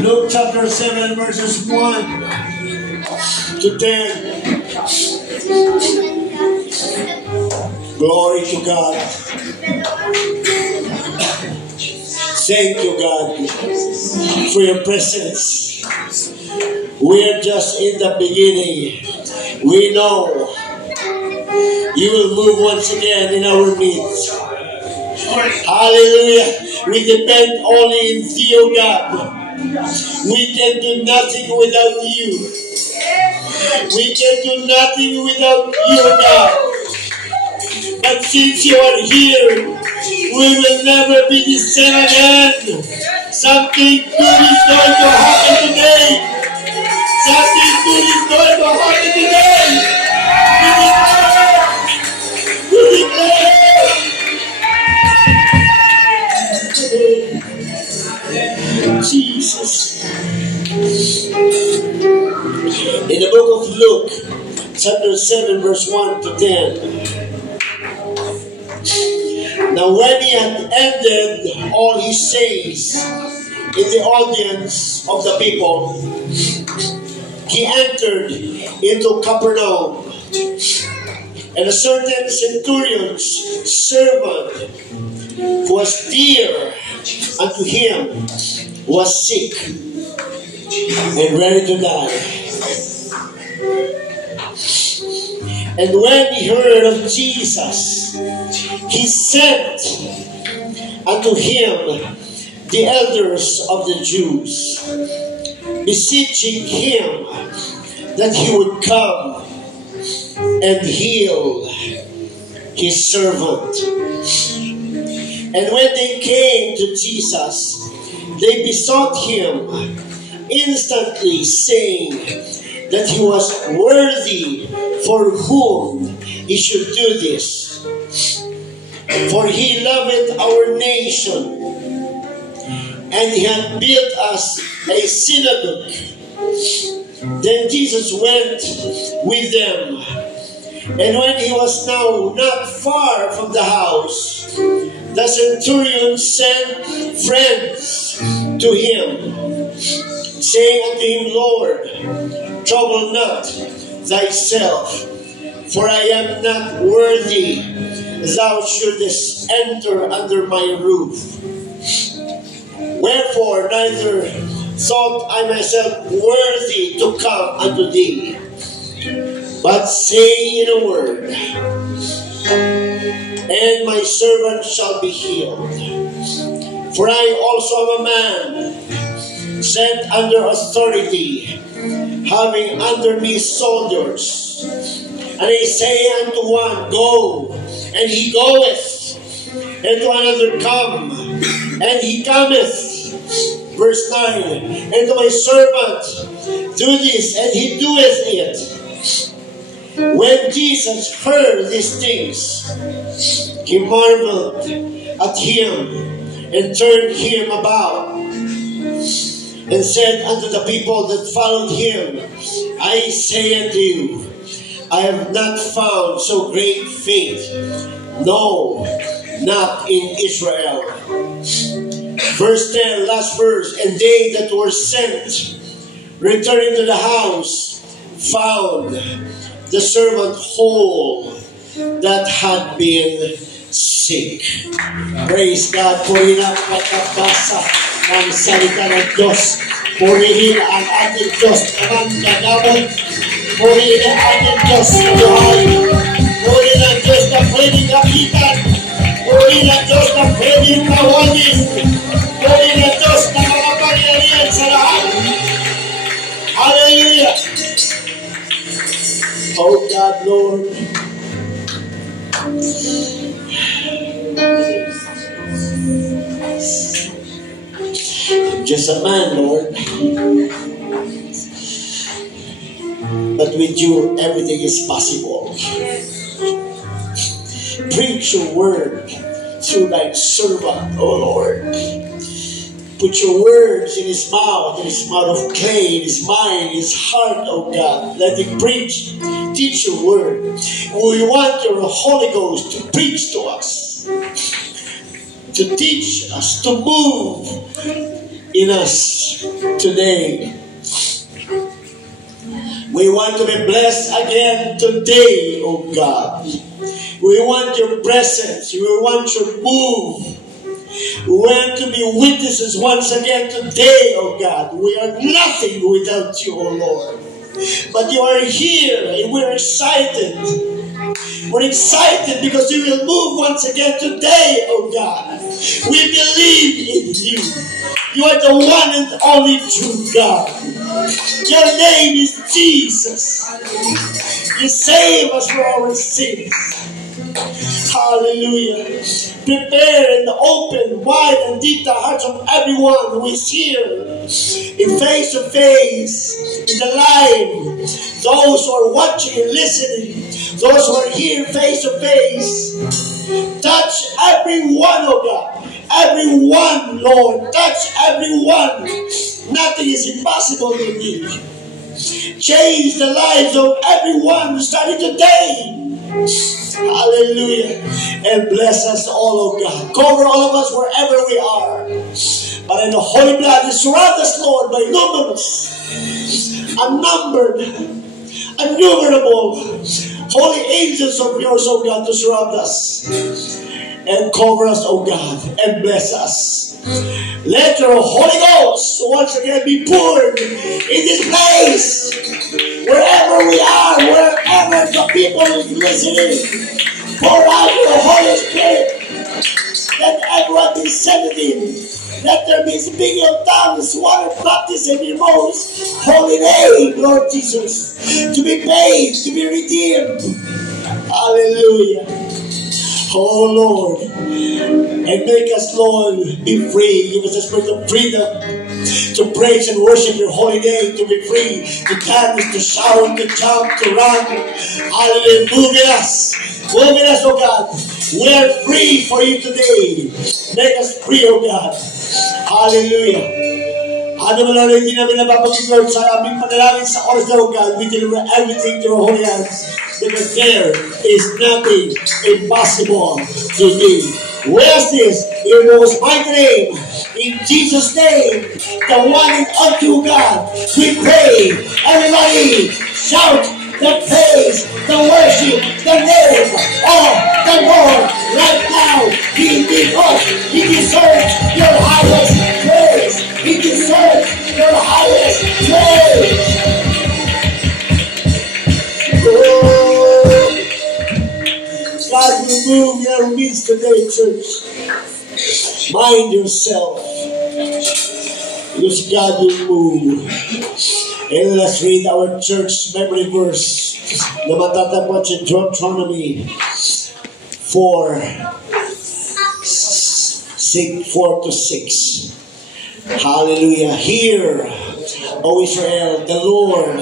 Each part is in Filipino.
Luke chapter 7 verses 1 to 10. Glory to God. Thank you, God, for your presence. We are just in the beginning. We know you will move once again in our midst. Hallelujah. We depend only in you, God. We can do nothing without you. We can do nothing without you, God. But since you are here, we will never be the same again. Something good is going to happen today. Something good is going to happen today. We declare. Jesus. In the book of Luke, chapter 7, verse 1 to 10. Now when he had ended all his sayings in the audience of the people, he entered into Capernaum. And a certain centurion's servant, who was dear unto him, was sick and ready to die. And when he heard of Jesus, he sent unto him the elders of the Jews, beseeching him that he would come and heal his servant. And when they came to Jesus, they besought him instantly, saying that he was worthy for whom he should do this. For he loved our nation, and he had built us a synagogue. Then Jesus went with them, and when he was now not far from the house, the centurion sent friends to him, saying unto him, Lord, trouble not thyself, for I am not worthy thou shouldest enter under my roof. Wherefore neither thought I myself worthy to come unto thee, but say in a word, and my servant shall be healed. For I also am a man sent under authority, having under me soldiers. And I say unto one, Go, and he goeth, and to another, Come, and he cometh. Verse 9, and to my servant, Do this, and he doeth it. When Jesus heard these things, he marveled at him, and turned him about, and said unto the people that followed him, I say unto you, I have not found so great faith, no, not in Israel. Verse 10, last verse, and they that were sent, returning to the house, found the servant whole that had been sick. Praise God. Purihin ang pagkabasa ng salita ng Diyos. Purihin ang ating Diyos na nagdadamot. Purihin ang ating Diyos na buhay. Purihin ang Diyos na pwedeng kapitan. Purihin ang Diyos na pwedeng tawagin. Purihin ang Diyos na makapangyarihan sa lahat. Hallelujah. Oh God, Lord. I'm just a man, Lord. But with you, everything is possible. Preach your word through thy servant, O Lord. Put your words in his mouth of clay, in his mind, in his heart, oh God. Let him preach, teach your word. We want your Holy Ghost to preach to us, to teach us, to move in us today. We want to be blessed again today, oh God. We want your presence. We want your move. We want to be witnesses once again today, oh God. We are nothing without you, oh Lord. But you are here and we're excited. We're excited because you will move once again today, oh God. We believe in you. You are the one and only true God. Your name is Jesus. You save us from our sins. Hallelujah. Prepare and open wide and deep the hearts of everyone who is here in face to face, in the live, those who are watching and listening, those who are here face to face. Touch everyone, oh God. Everyone, Lord. Touch everyone. Nothing is impossible with you. Change the lives of everyone starting today. Hallelujah. And bless us all, oh God. Cover all of us wherever we are. But in the holy blood, surround us, Lord, by numerous, unnumbered, innumerable holy angels of yours, oh God, to surround us. And cover us, oh God, and bless us. Let your Holy Ghost once again be poured in this place. Wherever we are, wherever the people is listening, pour out your Holy Spirit. Let everyone be sensitive. Let there be speaking of tongues, water baptism in your most holy name, Lord Jesus. To be paid, to be redeemed. Hallelujah. Oh Lord, and make us, Lord, be free. Give us a spirit of freedom to praise and worship your holy name, to be free, to dance, to shout, to jump, to run. Hallelujah. Move in us, oh God. We are free for you today. Make us free, oh God. Hallelujah. Ano mo Lord, hindi namin napapagin, Lord, sa aming panalangin sa oras na, oh God. We deliver everything to your holy hands. Because there is nothing impossible to do. We ask this in the most mighty name, in Jesus' name, the one and unto God, we pray. Everybody shout the praise, the worship, the name of the Lord right now. Because He deserves your highest praise. He deserves your highest praise. God will move your midst today, church. Mind yourself. Because God will move. And let's read our church memory verse na matatagpuan sa Deuteronomy 4 to 6. Hallelujah. Hear, O Israel, the Lord,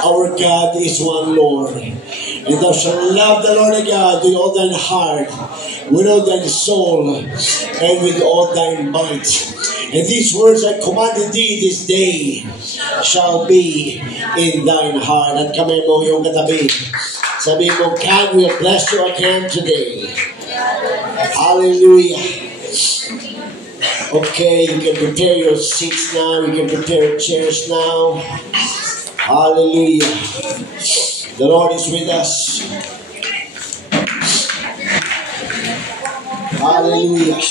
our God is one Lord. And thou shalt love the Lord thy God with all thine heart, with all thine soul, and with all thine might. And these words I commanded thee this day shall be in thine heart. At kamay mo yung katabi. Sabi mo, God will bless you again today. Hallelujah. Okay, you can prepare your seats now. You can prepare your chairs now. Hallelujah. The Lord is with us. Hallelujah.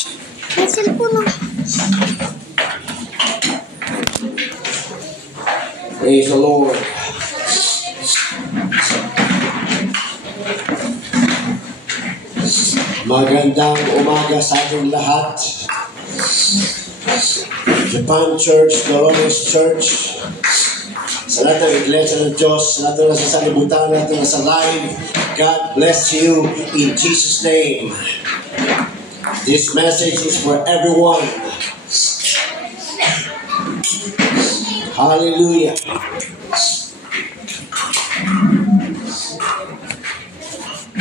Praise the Lord. Magandang umaga sa ating lahat. Japan Church, Dolores Church, sa lahat ng iglesia ng Diyos, sa lahat ng nasa salibutan, sa lahat ng nasa live, God bless you in Jesus' name. This message is for everyone. Hallelujah.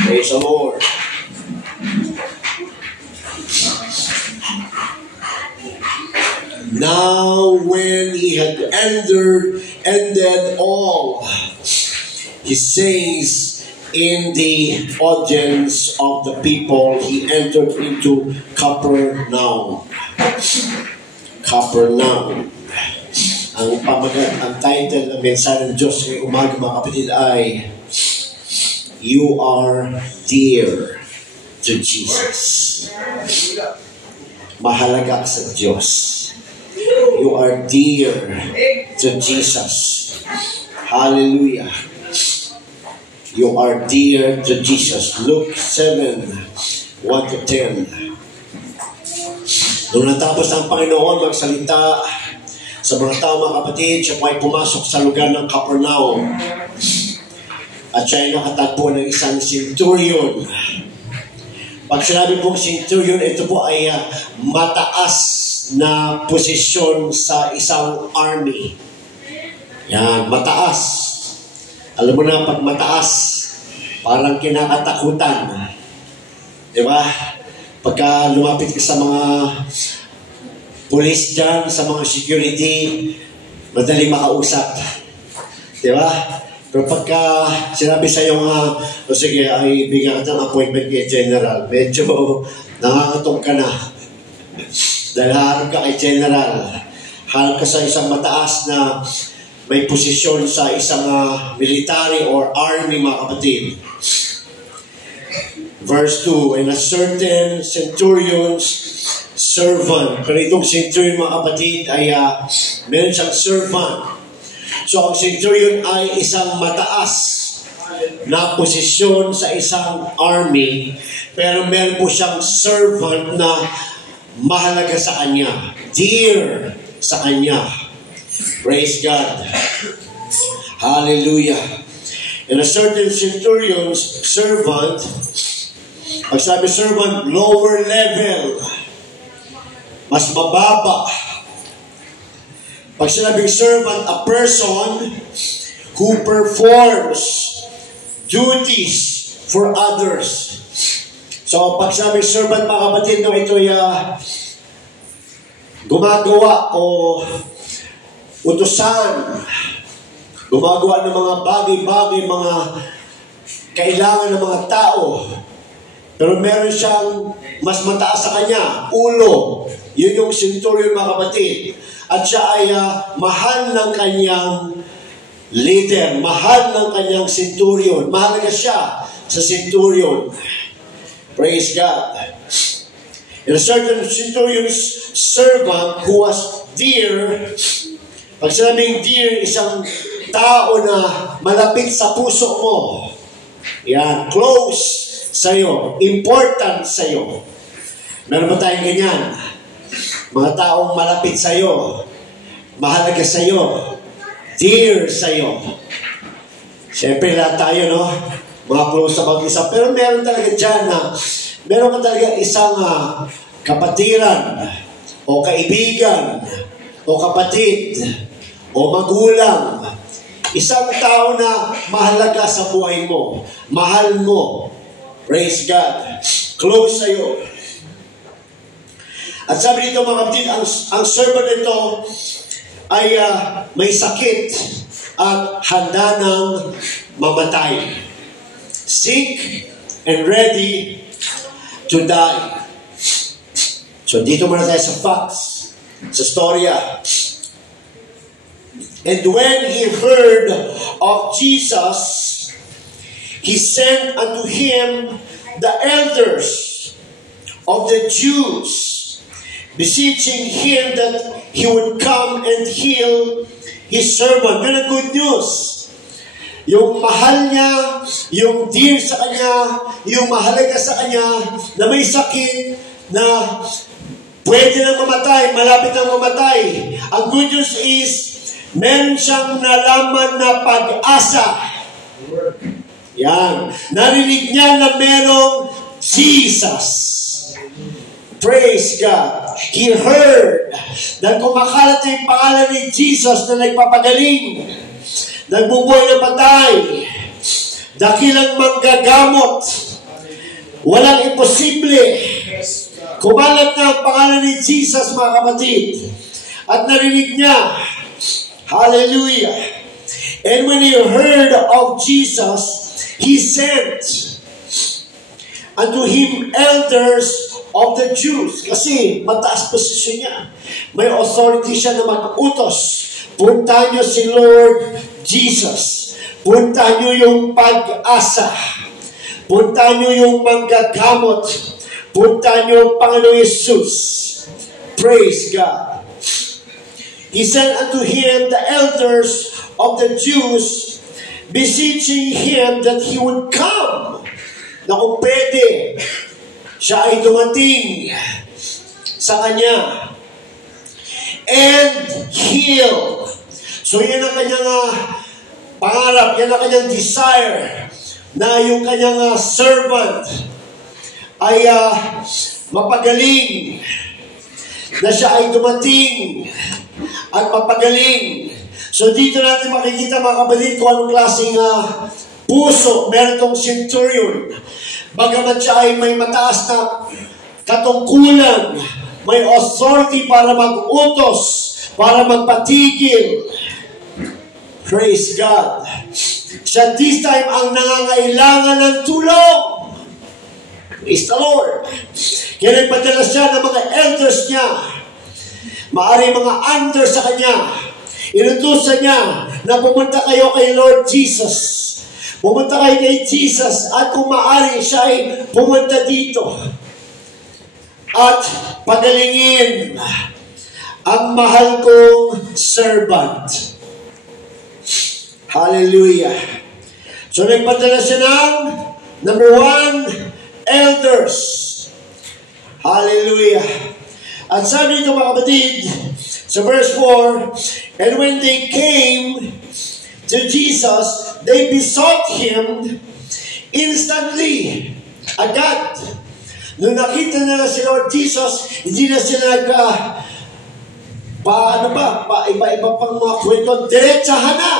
Praise the Lord. Now when he had ended all his sayings in the audience of the people, he entered into Capernaum. Capernaum. Ang title ng mensahe ng Diyos ngayong umaga, mga kapatid, ay You Are Dear to Jesus. Mahalaga sa Diyos. You are dear to Jesus. Hallelujah. You are dear to Jesus. Luke 7, 1-10. Nung natapos ng Panginoon magsalita sa mga tao, mga kapatid, siya po ay pumasok sa lugar ng Capernaum. At siya ay nakatagpo ng isang centurion. Pag sinabi pong centurion, ito po ay mataas na posisyon sa isang army. Yan, mataas. Alam mo na, pag mataas, parang kinakatakutan. Diba? Pagka lumapit ka sa mga police dyan, sa mga security, madali makausap. Diba? Pero pagka sinabi sa'yo nga, o sige, ay bigyan ka ng appointment kay General, medyo nangangatong ka na. Dahil harap ka kay General, harap ka sa isang mataas na may posisyon sa isang military or army, mga kapatid. Verse 2, and a certain centurion's servant. Pero itong centurion, mga kapatid, ay meron siyang servant. So, ang centurion ay isang mataas na posisyon sa isang army, pero meron po siyang servant na mahalaga sa kanya. Dear sa kanya. Praise God. Hallelujah. And a certain centurion's servant, pag sabi servant, lower level, mas mababa. Pag sinabing servant, a person who performs duties for others. So, pag sinabing servant, mga kapatid, no, ito ay gumagawa o utusan, gumagawa ng mga bagay-bagay, mga kailangan ng mga tao. Pero meron siyang mas mataas sa kanya, ulo. Yun yung centurion, mga kapatid. At siya ay mahal ng kanyang leader, mahal ng kanyang centurion. Mahalaga siya sa centurion. Praise God. And a certain centurion's servant who was dear, pag sinabing dear, isang tao na malapit sa puso mo. Yan, close sa'yo, important sa'yo. Meron ba tayong ganyan? Mga taong malapit sa'yo, mahalaga sa'yo, dear sa'yo. Siyempre, lahat tayo, no? Mga close sa mag-isa. Pero meron talaga dyan na, meron ka talaga isang kapatiran, o kaibigan, o kapatid, o magulang. Isang tao na mahalaga sa buhay mo. Mahal mo. Praise God. Close sa'yo. At sabi dito, mga kapatid, ang servant nito ay may sakit at handa ng mamatay. Sick and ready to die. So dito muna tayo sa facts, sa storya. And when he heard of Jesus, he sent unto him the elders of the Jews, beseeching him that he would come and heal his servant. Pero good news. Yung mahal niya, yung dear sa kanya, yung mahalaga sa kanya, na may sakit, na pwede nang mamatay, malapit nang mamatay. Ang good news is, meron siyang nalaman na pag-asa. Yan. Narinig niya na merong Jesus. Praise God. He heard na kumakalat na yung pangalan ni Jesus na nagpapagaling, nagbubuhay ng patay, dakilang manggagamot, walang imposible. Kumalat na ang pangalan ni Jesus, mga kapatid. At narinig niya, hallelujah. And when he heard of Jesus, he sent unto him elders of the Jews. Kasi mataas posisyon niya. May authority siya na mag-utos. Puntahan niyo si Lord Jesus. Puntahan niyo yung pag-asa. Puntahan niyo yung manggagamot. Puntahan niyo yung Panginoong Jesus. Praise God. He sent unto him the elders of the Jews, beseeching him that he would come. Na kung pwede, siya ay dumating sa kanya and heal. So yan ang kanyang pangarap, yan ang kanyang desire, na yung kanyang servant ay mapagaling, na siya ay dumating at mapagaling. So dito natin makikita mga kapatid kung anong klaseng puso meron tong centurion. Bagamat siya ay may mataas na katungkulan, may authority para mag-utos, para magpatigil. Praise God. Siya this time ang nangangailangan ng tulong. Praise the Lord. Kaya nagpadala siya ng mga elders niya, maari mga under sa kanya. Inutusan niya na pumunta kayo kay Lord Jesus. Pumunta kayo kay Jesus at kung maari siya ay pumunta dito at pagalingin ang mahal kong servant. Hallelujah. So nagpadala siya ng number 1, elders. Hallelujah. At sabi nito mga kapatid, sa verse 4, and when they came to Jesus, they besought Him instantly. Agad. Nung nakita nila si Lord Jesus, hindi na sila iba-iba pang mga kwento. Diretsahan na.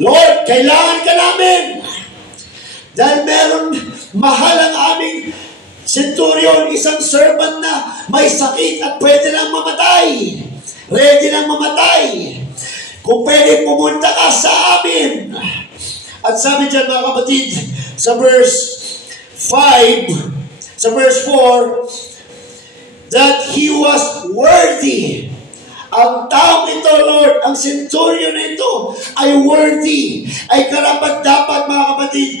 Lord, kailangan ka namin. Dahil meron mahal ang aming centurion, isang servant na may sakit at pwede lang mamatay. Ready lang mamatay. Kung pwede pumunta ka sa amin. At sabi dyan mga kapatid, sa verse 5, sa verse 4, that he was worthy. Ang taong ito, Lord, ang centurion na ito, ay worthy. Ay karapat-dapat mga kapatid.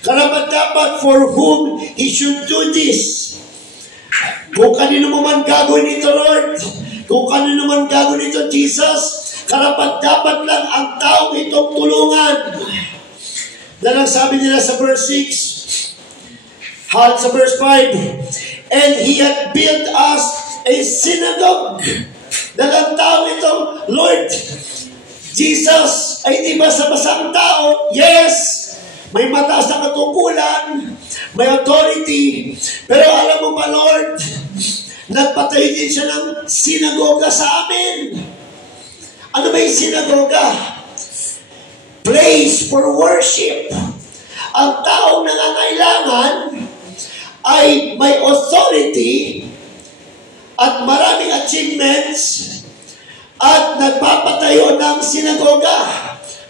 Karapat-dapat for whom he should do this. Kung kanino mo man gagawin ito, Lord, kung kanino man gagawin ito, Jesus, karapat-dapat lang ang taong itong tulungan. Dahil sabi nila sa verse 6, sa verse 5, and he had built us a synagogue. Dahil ang taong ito, Lord, Jesus ay di basta-basta ang tao. Yes, may mataas na katungkulan, may authority, pero alam mo ba, Lord, nagpatay din siya ng sinagoga sa amin. Ano ba yung sinagoga? Place for worship. Ang taong nangangailangan ay may authority at maraming achievements at nagpapatayo ng sinagoga.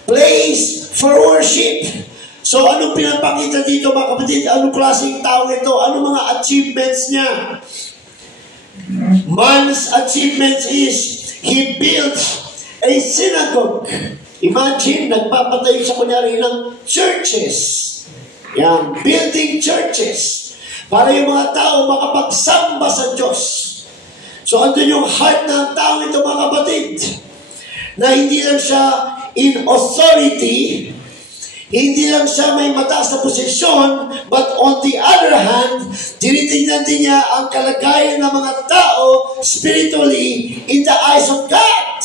Place for worship. So, anong pinapakita dito mga kapatid? Anong klaseng tao ito? Anong mga achievements niya? Man's achievements is he built a synagogue. Imagine, nagpapatayo sa kunyari ng churches. Yan, building churches. Para yung mga tao makapagsamba sa Diyos. So, andun yung heart ng tao ito mga kapatid. Na hindi lang siya in authority, hindi lang siya may mataas na posisyon, but on the other hand, tinitingnan din niya ang kalagayan ng mga tao spiritually in the eyes of God.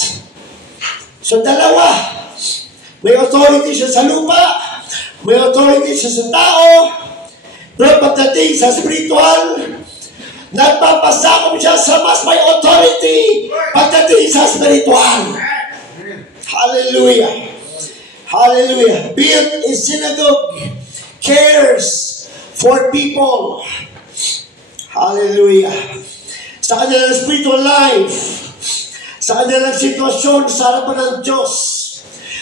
So dalawa, may authority siya sa lupa, may authority siya sa tao, pero pagdating sa spiritual, nagpapasakop siya sa mas may authority pagdating sa spiritual. Hallelujah. Hallelujah. Build a synagogue. Cares for people. Hallelujah. Sa kanilang spiritual life, sa kanilang sitwasyon, sa harapan ng Diyos.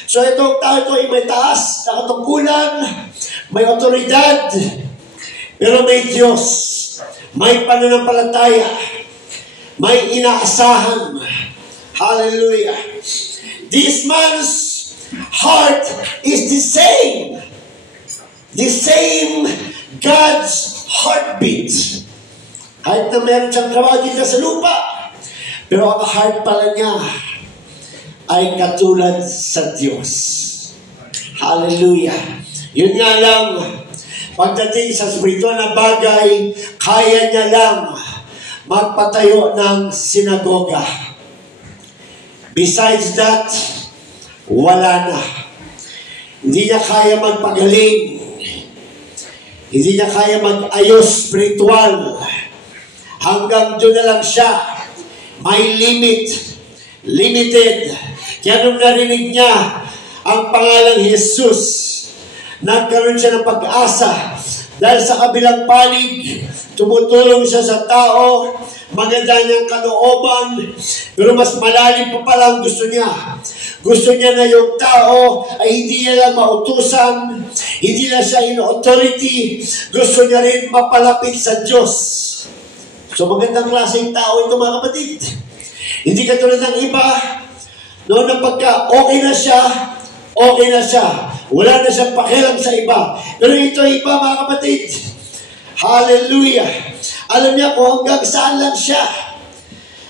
So itong tao ito ay may taas na katungkulan, may otoridad, pero may Diyos. may pananampalataya, may inaasahan. Hallelujah. This man's heart is the same. The same God's heartbeat. Kahit na meron siyang trabaho dito sa lupa, pero ang heart pala niya ay katulad sa Diyos. Hallelujah. Yun nga lang, pagdating sa spiritual na bagay, kaya niya lang magpatayo ng sinagoga. Besides that, wala na. Hindi niya kaya magpagaling. Hindi niya kaya mag-ayos spiritual. Hanggang doon na lang siya. May limit. Limited. Kaya nung narinig niya ang pangalang Jesus, nagkaroon siya ng pag-asa. Dahil sa kabilang panig, tumutulong siya sa tao, maganda niyang kalooban, pero mas malalim pa palang gusto niya. Gusto niya na yung tao ay hindi niya lang mautusan, hindi na siya in authority, gusto niya rin mapalapit sa Diyos. So magandang klaseng tao ito mga kapatid. Hindi katulad ng iba, noon na pagka okay na siya, wala na siyang pakialam sa iba. Pero ito iba mga kapatid. Hallelujah. Alam niya kung hanggang saan lang siya.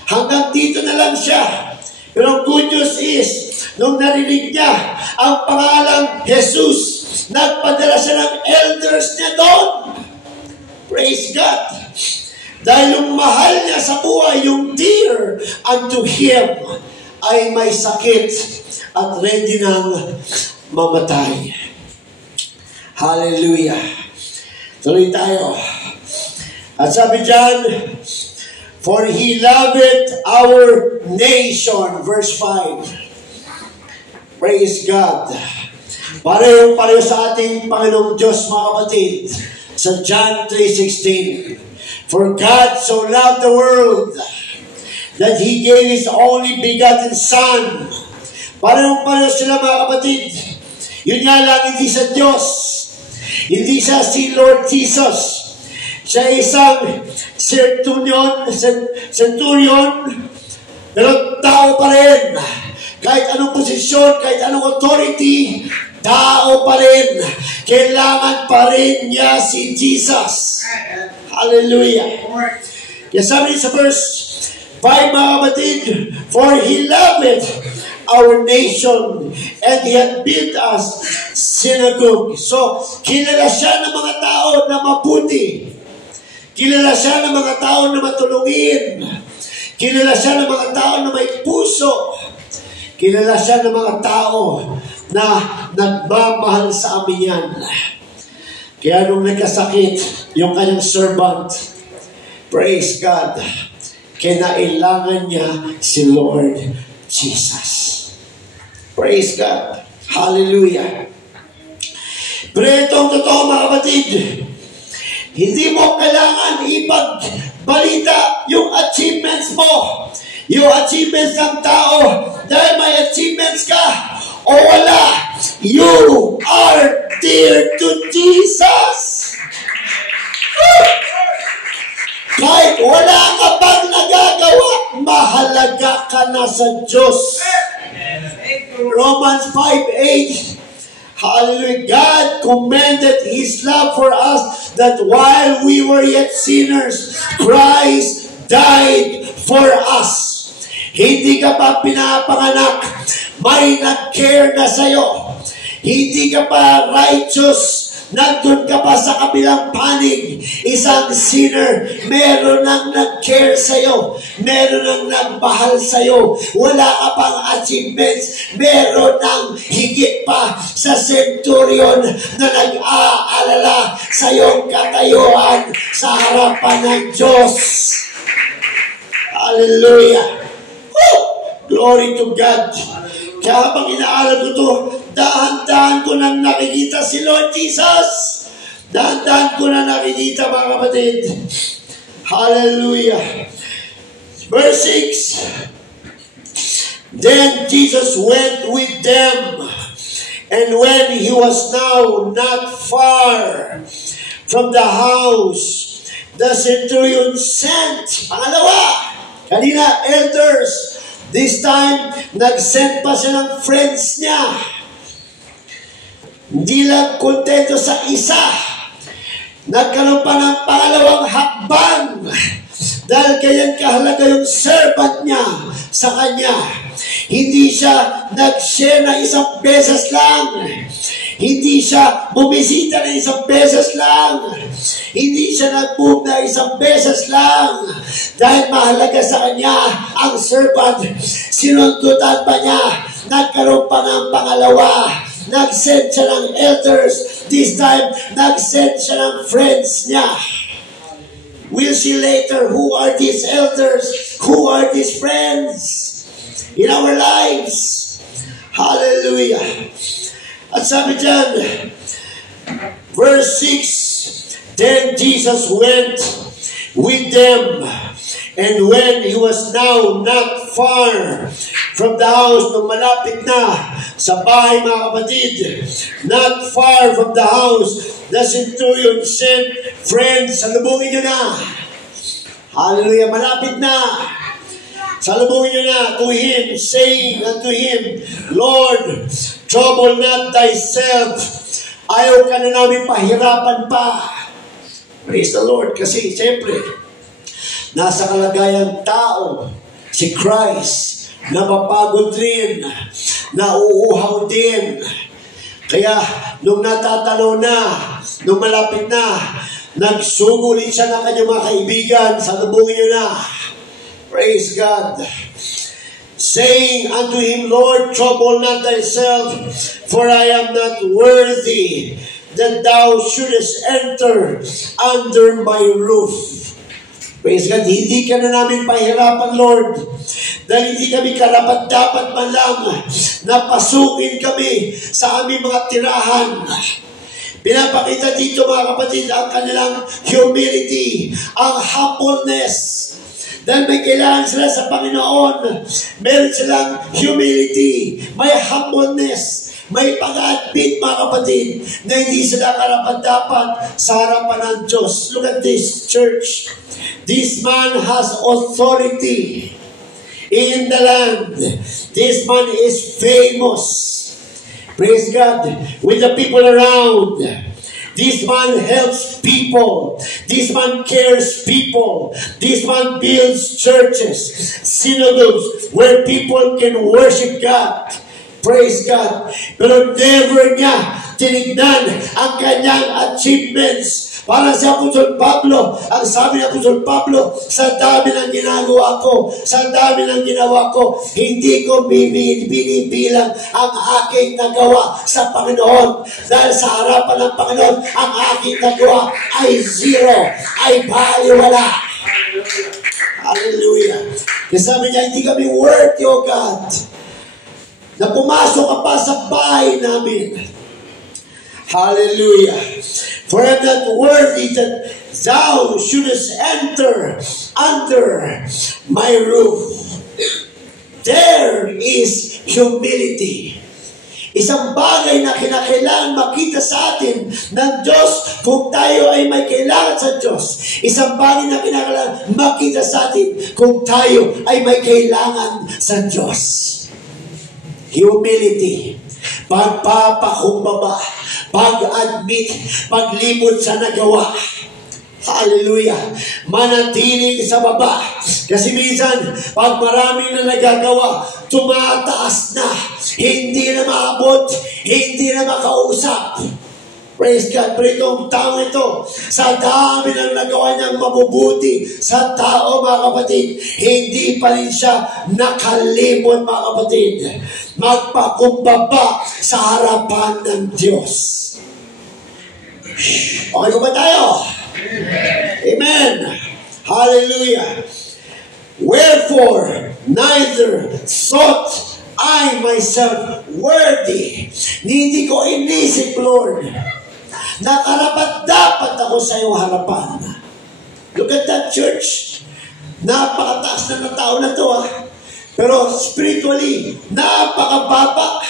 Hanggang dito na lang siya. Pero ang good news is, nung narinig niya ang pangalang Jesus, nagpadala siya ng elders niya doon. Praise God. Dahil yung mahal niya sa buhay, yung dear unto Him, ay may sakit at ready nang mamatay. Hallelujah. Tuloy tayo. At sabi dyan, for He loved our nation. Verse 5. Praise God. Pareho sa ating Panginoong Diyos, mga kapatid. Sa John 3:16. For God so loved the world that He gave His only begotten Son. Pareho sila mga kapatid. Yun nga lang, hindi sa Diyos. Hindi siya si Lord Jesus. Siya isang centurion, pero tao pa rin. Kahit anong posisyon, kahit anong authority, tao pa rin. Kailangan pa rin niya si Jesus. Hallelujah. Kaya sabi sa verse 5 mga kapatid, for He loved our nation and He had built us synagogue. So, kilala siya ng mga tao na mabuti. Kilala siya ng mga tao na matulungin. Kilala siya ng mga tao na may puso. Kilala siya ng mga tao na nagmamahal sa amin yan. Kaya nung nagkasakit yung kanyang servant, praise God, kinailangan niya si Lord Jesus. Praise God. Hallelujah. Pero itong totoo mga kapatid, hindi mo kailangan ipagbalita yung achievements mo. Yung achievements ng tao, dahil may achievements ka o wala, you are dear to Jesus. Kahit wala ka bang nagagawa, mahalaga ka na sa Diyos. Romans 5:8. Hallelujah. God commended His love for us that while we were yet sinners, Christ died for us. Hindi ka pa pinapanganak, may nag-care na sa'yo. Hindi ka pa righteous, nandun ka pa sa kabilang panig, isang sinner, meron nang nag-care sa'yo, meron nang nagmahal sa'yo, wala ka pang achievements, meron nang higit pa sa centurion na nag-aalala sa iyong katayuan sa harapan ng Diyos. Hallelujah! Woo! Glory to God! Kaya habang inaaral ko ito, dahan-dahan ko nang nakikita si Lord Jesus. Dahan-dahan ko nang nakikita mga kapatid. Hallelujah. Verse 6. Then Jesus went with them, and when He was now not far from the house, the centurion sent. Pangalawa, kanina, elders. This time, nag-send pa siya ng friends niya. Hindi lang kontento sa isa. Nagkaroon pa ng pangalawang hakbang. Dahil ganyan kahalaga yung servant niya sa kanya. Hindi siya nag-share na isang beses lang. Hindi siya bumisita na isang beses lang. Hindi siya nag-move na isang beses lang. Dahil mahalaga sa kanya ang servant. Sinundutan pa niya. Nagkaroon pa ng pangalawa. Nag-send siya ng elders. This time, nag-send siya ng friends niya. We'll see later who are these elders, who are these friends in our lives. Hallelujah. At sabi dyan, verse 6, then Jesus went with them, and when he was now not far from the house, nung malapit na sa bahay, mga kapatid, not far from the house, the centurion sent friends, salubungin nyo na. Hallelujah, malapit na. Salubungin nyo na to him, saying unto him, Lord, trouble not thyself. Ayaw ka na namin pahirapan pa. Praise the Lord. Kasi, siyempre, nasa kalagayang tao, si Christ, napapagod rin, nauuhaw din. Kaya, nung natatalo na, nung malapit na, nagsugulit siya ng kanyang mga kaibigan, salubungin nyo na. Praise God. Saying unto him, Lord, trouble not thyself, for I am not worthy that thou shouldest enter under my roof. Praise God, hindi ka na namin pahirapan, Lord. Dahil hindi kami karapat-dapat man lang na pasukin kami sa aming mga tirahan. Pinapakita dito, mga kapatid, ang kanilang humility, ang humbleness. Dahil may kailangan sila sa Panginoon. Meron silang humility, may humbleness, may pag-admit, mga kapatid, na hindi sila karapat-dapat sa harapan ng Diyos. Look at this, church. This man has authority in the land. This man is famous. Praise God. With the people around. This man helps people. This man cares people. This man builds churches, synagogues, where people can worship God. Praise God. Pero never niya tinignan ang kanyang achievements. Para si Apostol Pablo, ang sabi ni Apostol Pablo, sa dami ng ginagawa ko, sa dami ng ginawa ko, hindi ko binibilang ang aking nagawa sa Panginoon. Dahil sa harapan ng Panginoon, ang aking nagawa ay zero, ay baliwala. Hallelujah. Kasi sabi niya, hindi kami worthy, O God, na pumasok ka pa sa bahay namin. Hallelujah. For I am not worthy that thou shouldest enter under my roof. There is humility. Isang bagay na kinakailangan makita sa atin ng Diyos kung tayo ay may kailangan sa Diyos. Isang bagay na kinakailangan makita sa atin kung tayo ay may kailangan sa Diyos. Humility. Pagpapakumbaba, pag-admit, paglimot sa nagawa. Hallelujah. Manatiling sa baba. Kasi minsan, pag maraming na nagagawa, tumataas na. Hindi na maabot, hindi na makausap. Praise God. Pero itong tao ito, sa dami ng nagawa niyang mabubuti sa tao, mga kapatid, hindi pa rin siya nakalimot, mga kapatid. Magpakumbaba sa harapan ng Diyos. Okay ba tayo? Amen. Hallelujah. Wherefore, neither thought I myself worthy. Hindi ko inisip, Lord, na karapat-dapat ako sa iyong harapan. Look at that, church. Napakataas na ng tao na to, Pero spiritually, napakababa.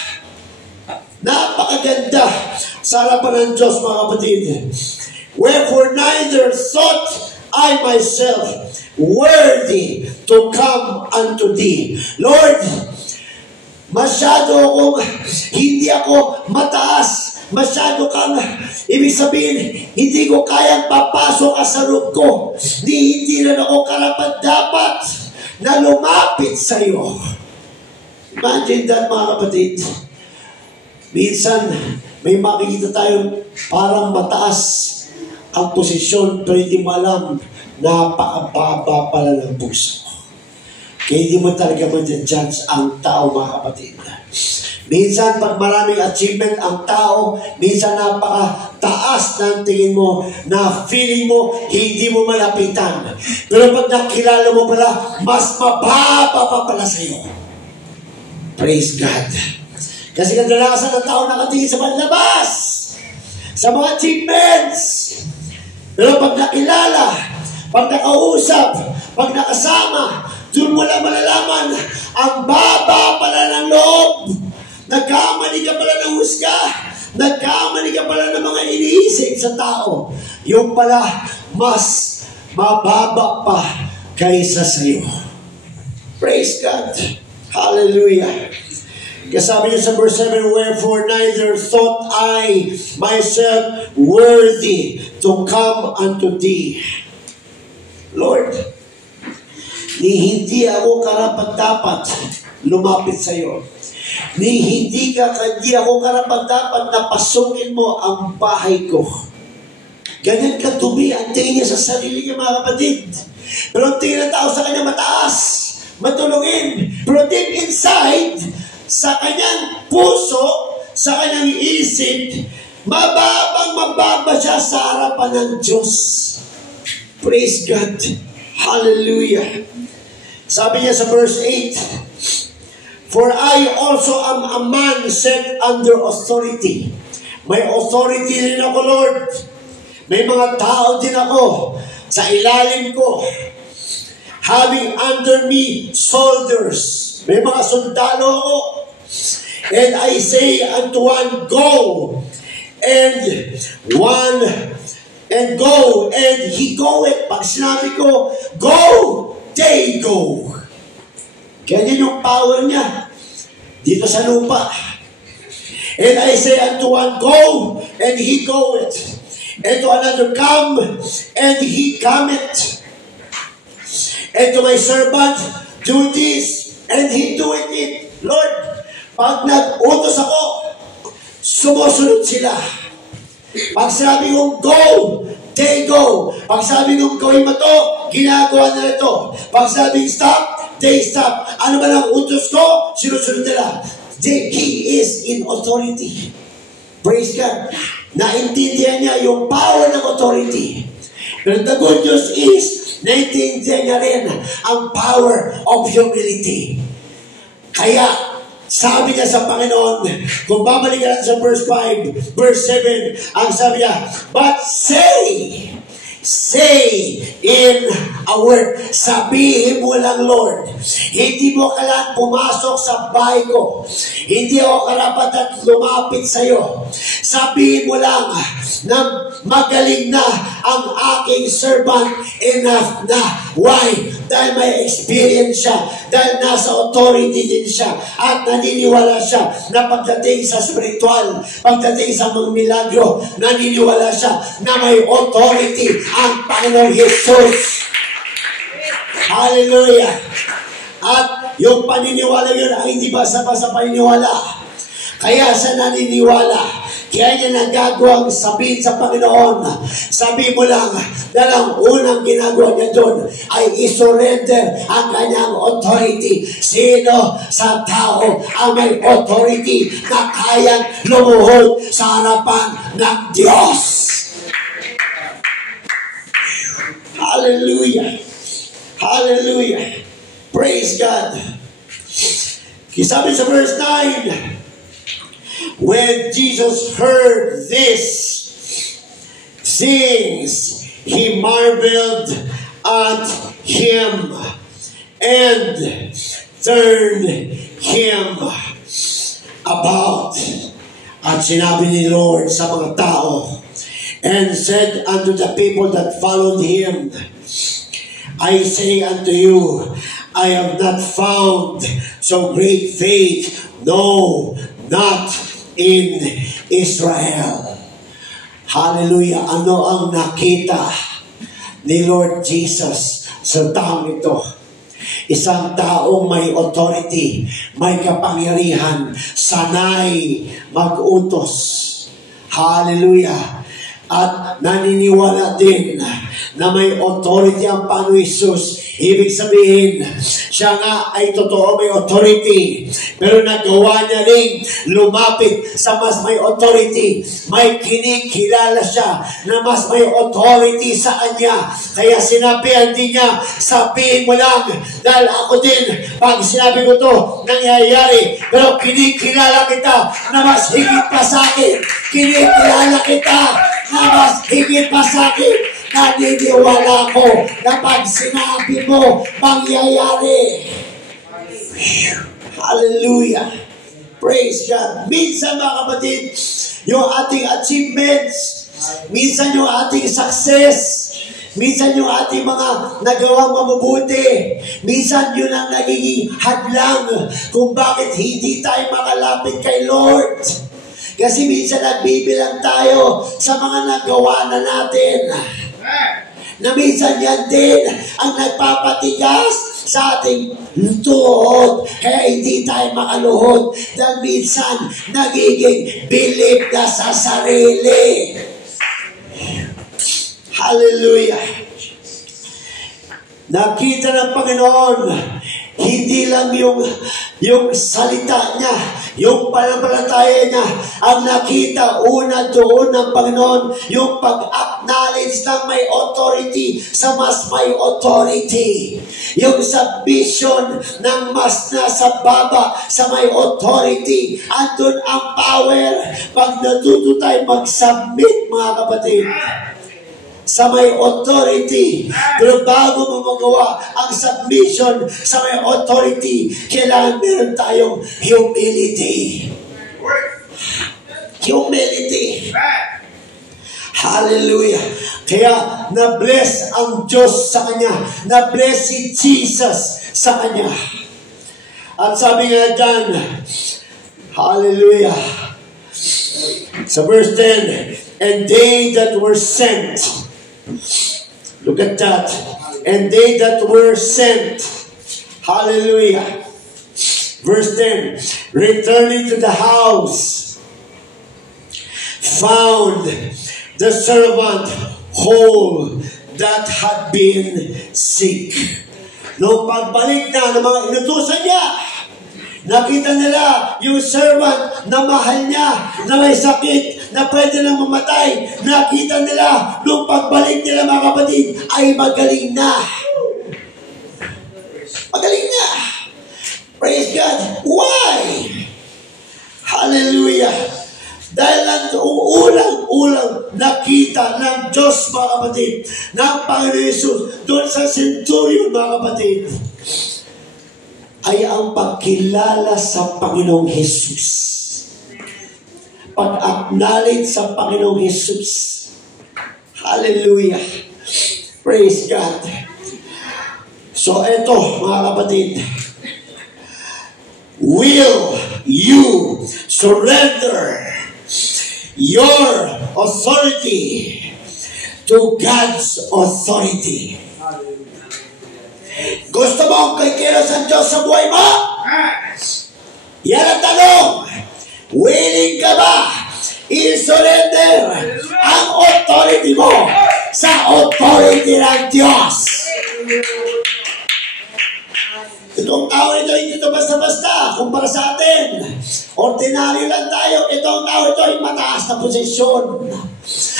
Napakaganda sa harapan ng Diyos, mga kapatid. Wherefore neither thought I myself worthy to come unto thee. Lord, hindi ako mataas. Masyado kang, ibig sabihin, hindi ko kayang papasok sa loob ko. Hindi rin ako karapat-dapat na lumapit sa iyo. Imagine that, mga kapatid. Minsan, may makikita tayong parang mataas ang posisyon, pero hindi mo alam, napakababa pala ng puso. Kaya hindi mo talaga ma-judge ang tao, mga kapatid. Minsan, pag maraming achievement ang tao, minsan napakataas ng tingin mo, na feeling mo, hindi mo malapitan. Pero pag nakilala mo pala, mas mababa pa pala sa'yo. Praise God. Kasi kadalasan ng tao nakatingin sa panlabas, sa mga achievements. Pero pag nakilala, pag nakausap, pag nakasama, doon mo lang malalaman, ang baba pala ng loob. Nagkamali ka pala ng husga. Nagkamali ka pala ng mga iniisip sa tao. Yung pala, mas mababa pa kaysa sa'yo. Praise God. Hallelujah. Kasabi niya sa verse 7, wherefore neither thought I myself worthy to come unto thee. Lord, hindi ako karapat-dapat lumapit sa iyo. Hindi ako karapat-dapat na pasukin mo ang bahay ko. Ganyan kadumi ang tingin niya sa sarili niya, mga kapatid. Pero ang tingin ng tao sa kanya mataas, matulungin. Pero deep inside, sa kanyang puso, sa kanyang isip, mababa siya sa harapan ng Diyos. Praise God. Hallelujah. Sabi niya sa verse 8, for I also am a man set under authority. May authority din ako, Lord. May mga tao din ako sa ilalim ko. Having under me soldiers. May mga sundalo ako. And I say unto one, go. And go. And he goeth. Pag sinabi ko, go, they go. Ganyan yung power niya dito sa lupa. And I say unto one, go, and he goeth. And to another, come, and he cometh. And to my servant, do this, and he doeth it. Lord, pag nag-utos ako, sumusunod sila. Pag sabi kong go, they go. Pag sabi kong gawin mo to, ginagawa nila ito. Pag sabi stop, they stop. Ano ba ang utos ko? Sinusunod nila. He is in authority. Praise God. Naintindihan niya yung power ng authority. Pero the good news is, naintindihan niya rin ang power of humility. Kaya, sabi niya sa Panginoon, kung babalik ka sa verse 5, verse 7, ang sabi niya, but say in a word, sabihin mo lang, Lord, hindi mo kailangan pumasok sa bahay ko. Hindi ako karapat at lumapit sa iyo. Sabihin mo lang na magaling na ang aking servant, enough na. Why? Dahil may experience siya. Dahil nasa authority din siya. At naniniwala siya na pagdating sa spiritual, pagdating sa mga milagro, naniniwala siya na may authority ang Panginoong Jesus. Hallelujah. At yung paniniwala yun ay hindi basta-basta paniniwala. Kaya sa naniniwala, kaya niya nagagawang sabihin sa Panginoon, sabi mo lang, dahil ang unang ginagawa niya doon ay isurrender ang kanyang authority. Sino sa tao ang may authority na kayang lumuhod sa harapan ng Diyos? Hallelujah. Hallelujah. Praise God. Sabi sa verse 9, when Jesus heard these things, he marveled at him and turned him about. At sinabi ni Lord sa mga tao, and said unto the people that followed him, I say unto you, I have not found so great faith, no, not in Israel. Hallelujah. Ano ang nakita ni Lord Jesus sa taong ito? Isang taong may authority, may kapangyarihan, sanay mag-utos. Hallelujah. At naniniwala din na may authority ang Panginoon Hesus. Ibig sabihin, siya nga ay totoo may authority, pero nagawa niya rin lumapit sa mas may authority. May kinikilala siya na mas may authority sa kanya. Kaya sinabihan din niya, sabihin mo lang, dahil ako din, pag sinabi ko to, nangyayari. Pero kinikilala kita na mas higit pa sa akin. Kinikilala kita na mas higit pa sa akin. Naniniwala ko na pag sinabi mo, mangyayari. Hallelujah. Praise God. Minsan mga kapatid, yung ating achievements, minsan yung ating success, minsan yung ating mga nagawang mabubuti, minsan yun ang nagiging hadlang kung bakit hindi tayo makalapit kay Lord. Kasi minsan nagbibilang tayo sa mga nagawa na natin. Na minsan yan din ang nagpapatigas sa ating tuhod. Kaya hindi tayo makaluhod. Dahil minsan nagiging bilib na sa sarili. Hallelujah. Nakita ng Panginoon, hindi lang yung salita niya, yung pananampalataya niya, ang nakita una doon ng Panginoon, yung pag-acknowledge ng may authority sa mas may authority. Yung submission ng mas nasa baba sa may authority. Andun ang power pag natuto tayo mag-submit, mga kapatid, sa may authority. Pero bago mo magawa ang submission sa may authority, kailangan meron tayong humility. Humility. Hallelujah. Kaya na-bless ang Diyos sa kanya. Na-bless si Jesus sa kanya. At sabi nga dyan, hallelujah, sa verse 10, and they that were sent, look at that. And they that were sent, hallelujah. Verse 10, returning to the house, found the servant whole that had been sick. Nung pagbalik na ng mga inutusan niya, nakita nila yung servant na mahal niya, na may sakit, na pwede nang mamatay. Nakita nila, nung pagbalik nila mga kapatid, ay magaling na. Magaling na. Praise God. Why? Hallelujah. Dahil ang ulang nakita ng Diyos, mga kapatid, ng Panginoon Hesus, doon sa centurion, mga kapatid, ay ang pagkilala sa Panginoong Hesus. Pag-acknowledge sa Panginoong Hesus. Hallelujah. Praise God. So eto, mga kapatid, will you surrender your authority to God's authority? Gusto mo ang kikilos ang Diyos sa buhay mo? Yan ang tanong. Willing ka ba i-surrender ang authority mo sa authority ng Diyos? Itong tao ito, hindi ito basta-basta kumpara sa atin. Ordinaryo lang tayo. Itong tao ito ay mataas na posisyon.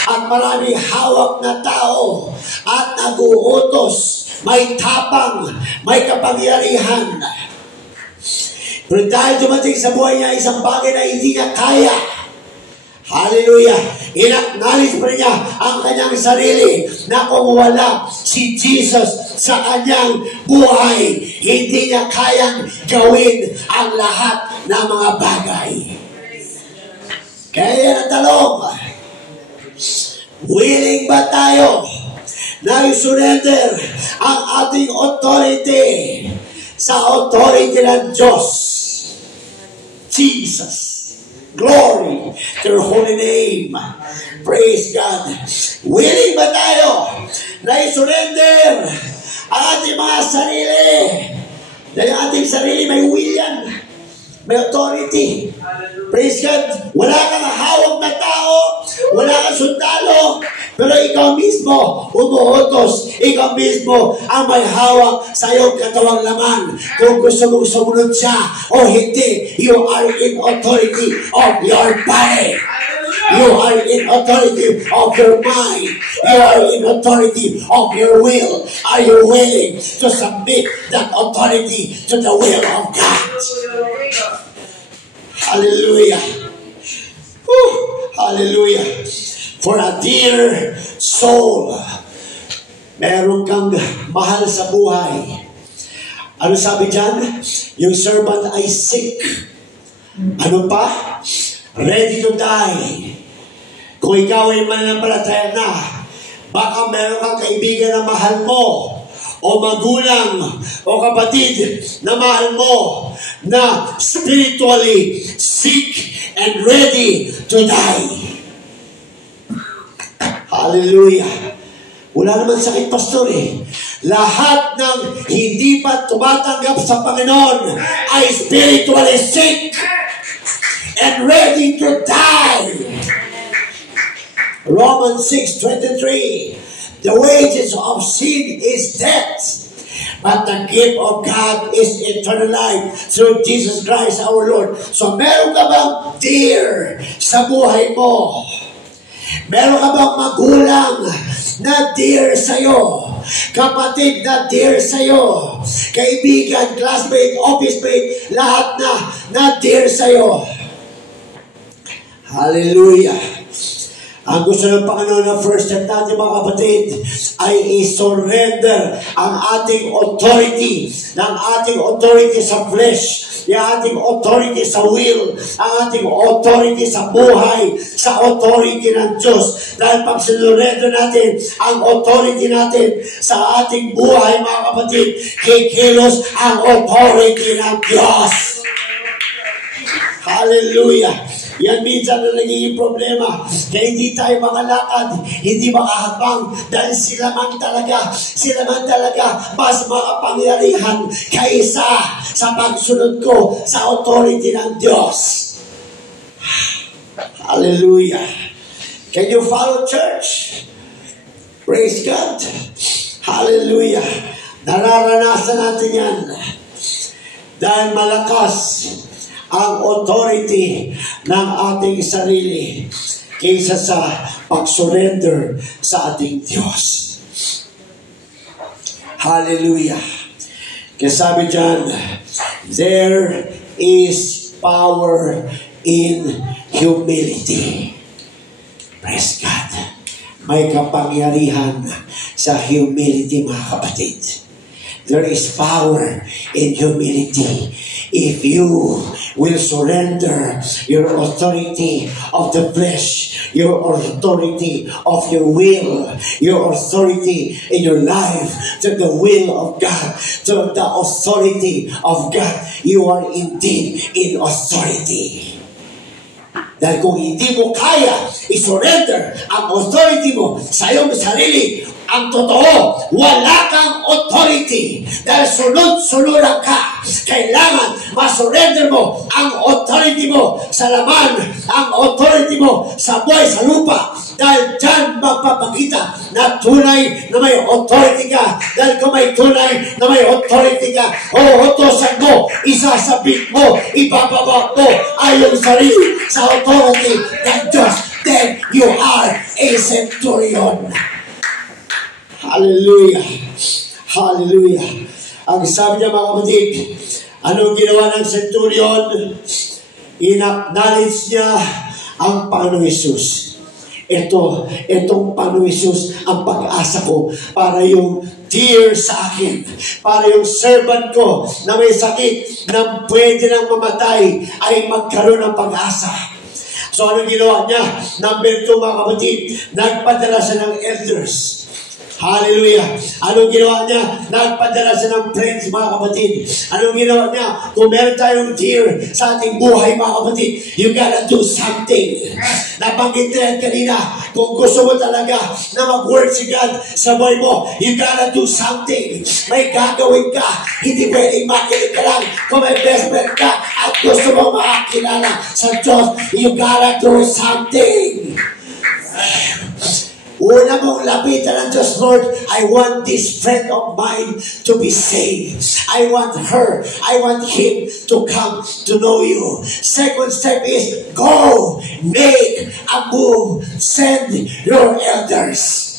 At maraming hawak na tao. At nag-uutos. May tapang, may kapangyarihan. Pero dahil dumating sa buhay niya, isang bagay na hindi niya kaya. Hallelujah. Inacknowledge pa niya ang kanyang sarili na kung wala si Jesus sa kanyang buhay, hindi niya kayang gawin ang lahat ng mga bagay. Kaya yan ang talong. Willing ba tayo na i-surrender ang ating authority sa authority ng Diyos. Jesus. Glory to your holy name. Praise God. Willing ba tayo na i-surrender ang ating mga sarili? Dahil ating sarili may will yan. May authority. Praise God. Wala kang hawak na tao. Wala kang sundalo. Pero ikaw mismo umuutos. Ikaw mismo ang may hawak sa iyong katawang laman. Kung gusto mong sumunod siya o hindi, you are in authority of your body. You are in authority of your mind. You are in authority of your will. Are you willing to submit that authority to the will of God? Hallelujah. Whew. Hallelujah. For a dear soul, meron kang mahal sa buhay. Ano sabi dyan? Yung servant ay sick. Ano pa? Ready to die. Kung ikaw ay mananampalataya na, baka meron kang kaibigan na mahal mo, o magulang, o kapatid na mahal mo, na spiritually sick and ready to die. Hallelujah. Wala naman sakit, pastor eh. Lahat ng hindi pa tumatanggap sa Panginoon ay spiritually sick and ready to die. Romans 6:23. The wages of sin is death, but the gift of God is eternal life through Jesus Christ our Lord. So meron ka bang dear sa buhay mo? Meron ka bang magulang na dear sa'yo? Kapatid na dear sa'yo? Kaibigan, classmate, office mate, lahat na dear sa'yo? Hallelujah. Ang gusto ng Panginoon na first step natin, mga kapatid, ay i-surrender ang ating authority, ng ating authority sa flesh, yung ating authority sa will, ang ating authority sa buhay, sa authority ng Diyos. Dahil pag sinurrender natin ang authority natin sa ating buhay, mga kapatid, kikilos ang authority ng Diyos. Hallelujah. Yan minsan na nagiging problema. Kaya hindi tayo makalakad, hindi makahakbang, dahil sila man talaga mas makapangyarihan kaysa sa pagsunod ko sa authority ng Diyos. Hallelujah. Can you follow, church? Praise God. Hallelujah. Nararanasan natin yan. Dahil malakas ang authority ng ating sarili kaysa sa pag-surrender sa ating Diyos. Hallelujah. Kaya sabi dyan, there is power in humility. Praise God. May kapangyarihan sa humility, mga kapatid. There is power in humility. If you will surrender your authority of the flesh, your authority of your will, your authority in your life to the will of God, to the authority of God, you are indeed in authority. Dahil kung hindi mo kaya i-surrender ang authority mo sa iyong sarili, ang totoo, wala kang authority. Dahil sunod-sunuran ka. Kailangan masurrender mo ang authority mo sa laman, ang authority mo sa buhay, sa lupa. Dahil dyan magpapakita na tunay na may authority ka. Dahil kung may tunay na may authority ka, utosan mo, isasabit mo, ipapabak mo ay yung sarili sa authority ng Diyos. Then you are a centurion. Hallelujah. Hallelujah. Ang sabi niya, mga kapatid, anong ginawa ng centurion? In-acknowledge niya ang Panginoong Hesus. Itong Panginoong Hesus ang pag-asa ko para yung dear sa akin, para yung servant ko na may sakit na pwede nang mamatay ay magkaroon ng pag-asa. So anong ginawa niya? Number 2, mga kapatid, nagpadala siya ng elders. Hallelujah. Anong ginawa niya? Nagpadala siya ng friends, mga kapatid. Anong ginawa niya? Kung meron tayong dear sa ating buhay, mga kapatid, you gotta do something. Nabanggit rin kanina, kung gusto mo talaga na mag-work si God sa buhay mo, you gotta do something. May gagawin ka. Hindi pwedeng makinig ka lang. Kung may best friend ka at gusto mo makakilala sa Diyos, you gotta do something. Una mong lapitan ng Diyos, Lord, I want this friend of mine to be saved. I want her, I want him to come to know you. Second step is, go, make a move, send your elders.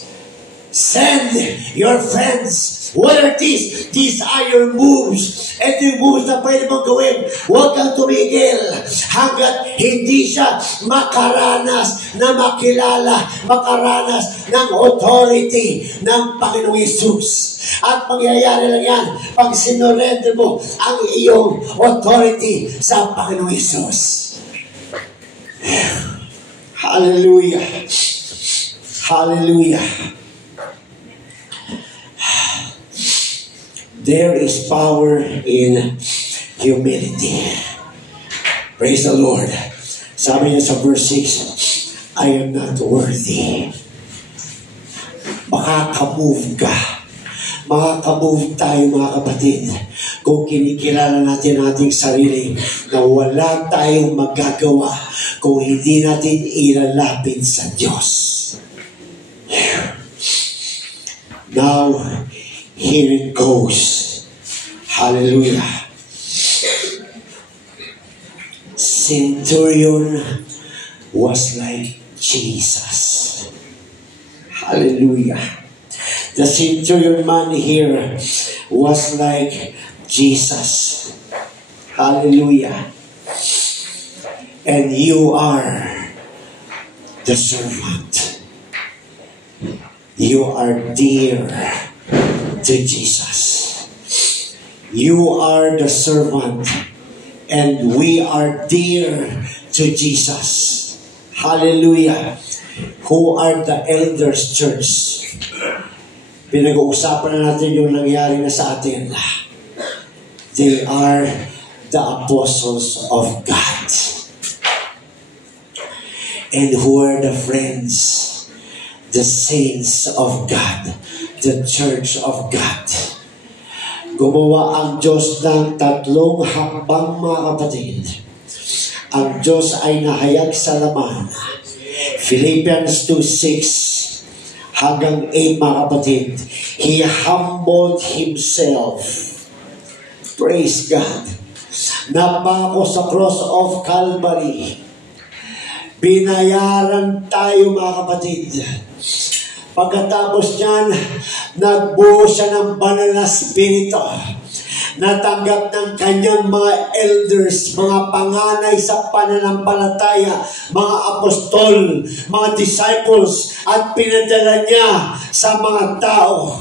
Send your friends. What are these? These are your moves. Ito yung moves na pwede mong gawin. Huwag kang tumigil hanggat hindi siya makaranas na makilala, makaranas ng authority ng Panginoong Yesus. At mangyayari lang yan pag sinurrender mo ang iyong authority sa Panginoong Yesus. Hallelujah. Hallelujah. There is power in humility. Praise the Lord. Sabi niya sa verse 6, I am not worthy. Makaka-move ka. Makaka-move tayo, mga kapatid, kung kinikilala natin ating sarili na wala tayong magagawa kung hindi natin ilalapit sa Diyos. Now, here it goes. Hallelujah. Centurion was like Jesus. Hallelujah. The centurion man here was like Jesus. Hallelujah. And you are the servant. You are dear to Jesus. You are the servant, and we are dear to Jesus. Hallelujah. Who are the elders, church? Pinag-uusapan na natin yung nangyari na sa atin. They are the apostles of God. And who are the friends? The saints of God. The church of God. Gumawa ang Diyos ng tatlong hakbang, mga kapatid. Ang Diyos ay nahayag sa laman. Philippians 2:6 hanggang 8, mga kapatid. He humbled Himself. Praise God. Napako sa cross of Calvary. Binayaran tayo, mga kapatid. Pagkatapos niyan, nagbuo siya ng banal na spirito. Natanggap ng kanyang mga elders, mga panganay sa pananampalataya, mga apostol, mga disciples, at pinadala niya sa mga tao.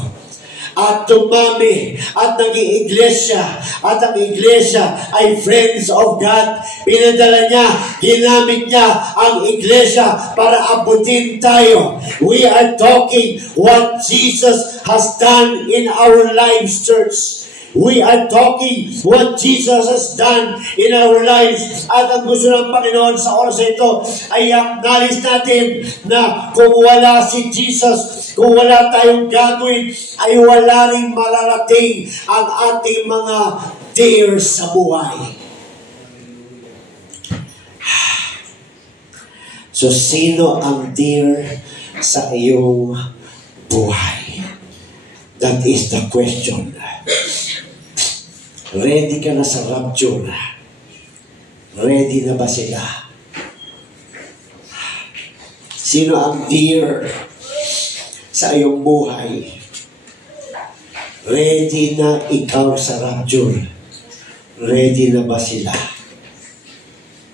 At tumami at naging iglesia. At ang iglesia ay friends of God. Pinadala niya, ginamit niya ang iglesia para abutin tayo. We are talking what Jesus has done in our lives, church. We are talking what Jesus has done in our lives. At ang gusto ng Panginoon sa oras ito ay acknowledge natin na kung wala si Jesus, kung wala tayong gagawin, ay wala ring malarating ang ating mga dears sa buhay. So, sino ang dear sa iyong buhay? That is the question. Ready ka na sa rapture? Ready na ba sila? Sino ang dear sa iyong buhay? Ready na ikaw sa rapture? Ready na ba sila?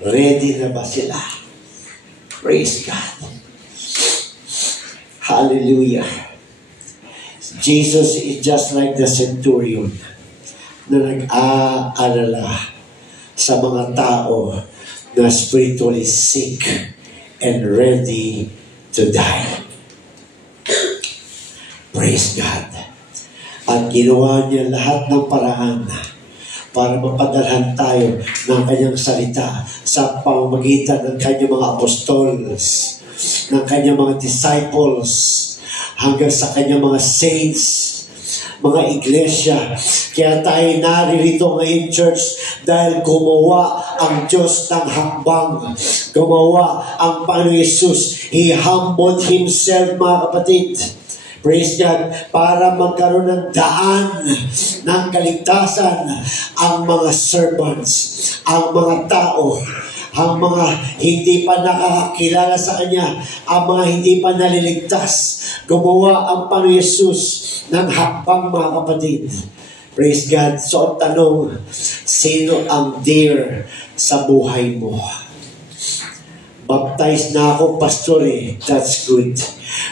Ready na ba sila? Praise God. Hallelujah. Jesus is just like the centurion na nag-aalala sa mga tao na spiritually sick and ready to die. Praise God. At ginawa niya lahat ng paraan para mapadalhan tayo ng kanyang salita sa pamamagitan ng kanyang mga apostols, ng kanyang mga disciples, hanggang sa kanyang mga saints, mga iglesia. Kaya tayo naririto ngayon, church, dahil gumawa ang Diyos ng hakbang. Gumawa ang Panginoon Yesus. He humbled Himself, mga kapatid. Praise God, para magkaroon ng daan ng kaligtasan ang mga servants, ang mga tao, ang mga hindi pa nakakakilala sa Kanya, ang mga hindi pa naliligtas. Gumawa ang Panginoon Yesus ng hakbang, mga kapatid. Praise God. So ang tanong, sino ang dear sa buhay mo? Baptized na ako, pastor eh. That's good.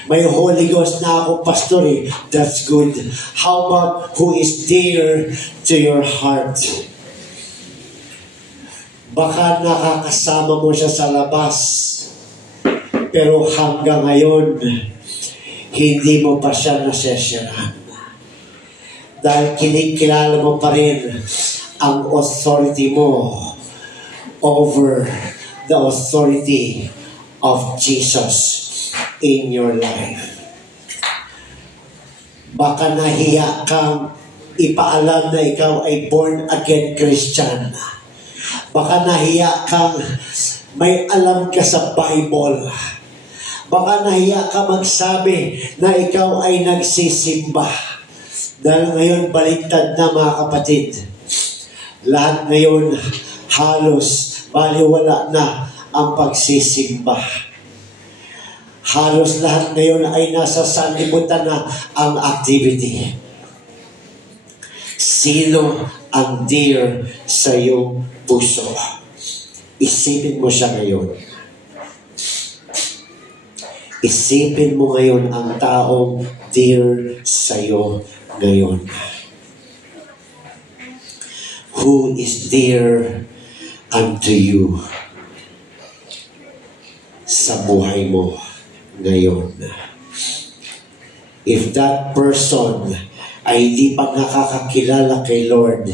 May Holy Ghost na ako, pastor eh. That's good. How about who is dear to your heart? Baka nakakasama mo siya sa labas, pero hanggang ngayon, hindi mo pa siya nasesyahan. Dahil kinikilala mo pa rin ang authority mo over the authority of Jesus in your life. Baka nahiya kang ipaalam na ikaw ay born again Christian. Baka nahiya kang may alam ka sa Bible. Baka nahiya ka magsabi na ikaw ay nagsisimba. Dahil ngayon baliktad na, mga kapatid. Lahat ngayon halos baliwala na ang pagsisimba. Halos lahat ngayon ay nasa sanlibutan na ang activity. Sino ang dear sa iyong puso? Isipin mo siya ngayon. Isipin mo ngayon ang taong dear sa iyo ngayon. Who is dear unto you sa buhay mo ngayon? If that person ay di pa nakakakilala kay Lord,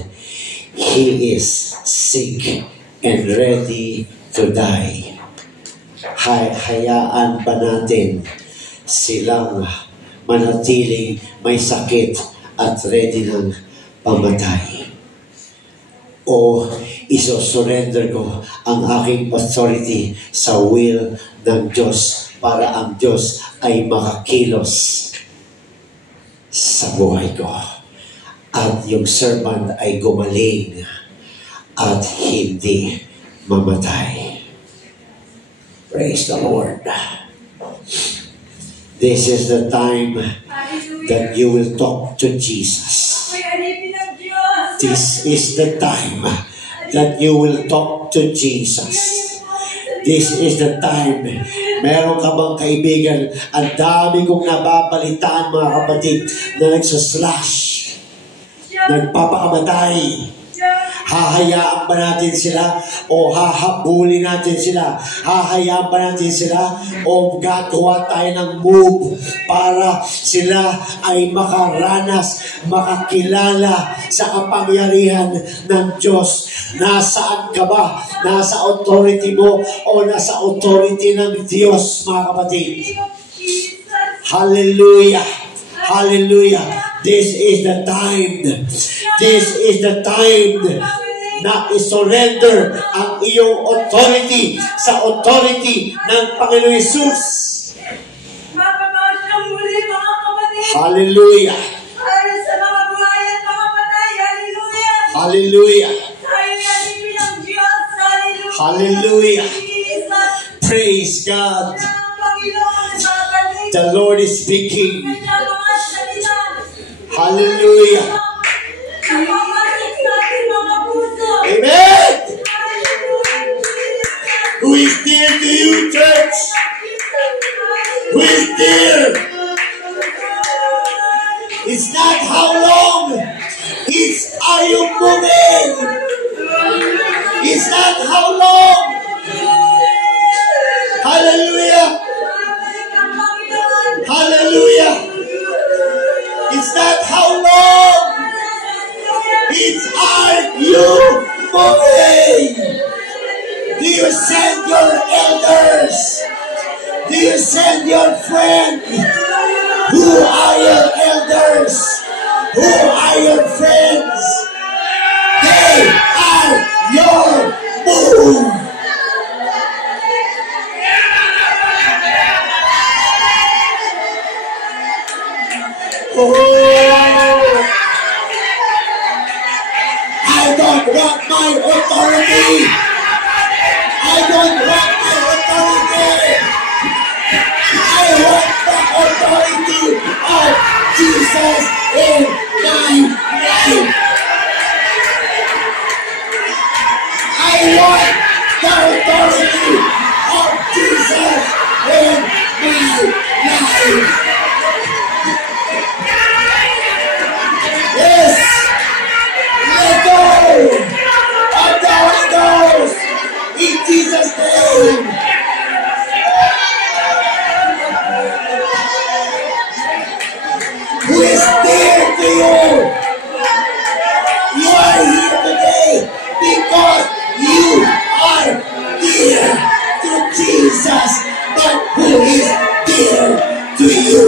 he is sick and ready to die. Hayaan ba natin silang manatiling may sakit at ready ng pamatay? O isosurrender ko ang aking authority sa will ng Diyos para ang Diyos ay makakilos sa buhay ko at yung servant ay gumaling at hindi mamatay. Praise the Lord. This is the time that you will talk to Jesus. This is the time that you will talk to Jesus. This is the time. Meron ka bang kaibigan? Ang dami kong nababalitaan, mga kapatid, na nagsaslash, nagpapakamatay. Hahayaan ba natin sila o hahabulin natin sila? Hahayaan ba natin sila o gagawa tayo ng move para sila ay makaranas, makakilala sa kapangyarihan ng Diyos? Nasaan ka ba? Nasa authority mo o nasa authority ng Diyos, mga kapatid? Hallelujah! Hallelujah! This is the time. This is the time na isurrender ang iyong authority sa authority ng Panginoon Yesus. Hallelujah! Hallelujah! Hallelujah! Praise God! The Lord is speaking. Hallelujah! Amen! Who is dear to you, church? Who is dear? It's not how long. It's are you moving? It's not how long. Hallelujah! Hallelujah! friend? Who are your elders? Who are your friends? They are your move. Oh, I don't want my authority. I don't want my authority. I want the authority of Jesus in my life. I want the authority of Jesus in my life. Yes, let go of the Holy Ghost in Jesus' name. Who is dear to you? You are here today because you are dear to Jesus, but who is dear to you?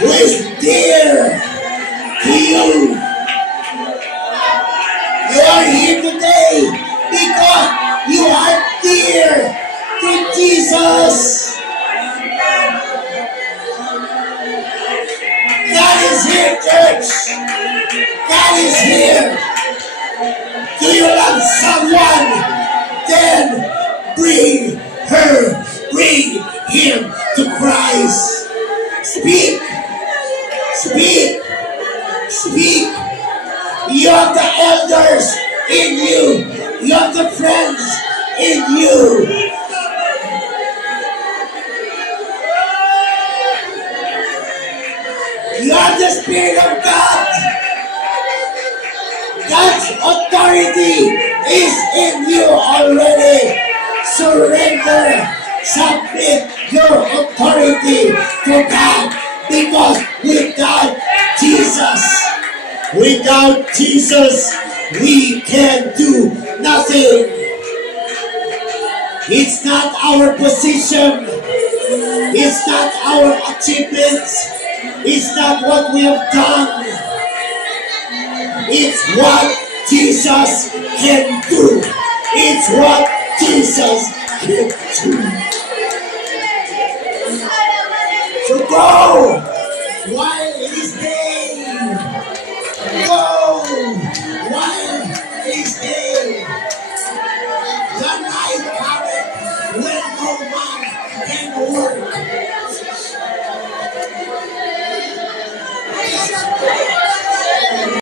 Who is dear to you? You are here today because you are dear to Jesus. God is here, church. God is here. Do you love someone? Then bring him to Christ. Speak, speak, speak. You have the elders in you. You have the friends in you. You have the Spirit of God. God's authority is in you already. Surrender. Submit your authority to God, because without Jesus, we can do nothing. It's not our position. It's not our achievements. It's not what we have done. It's what Jesus can do. It's what Jesus can do. So go while it is day. Go while it is day. The night cometh when no man can work.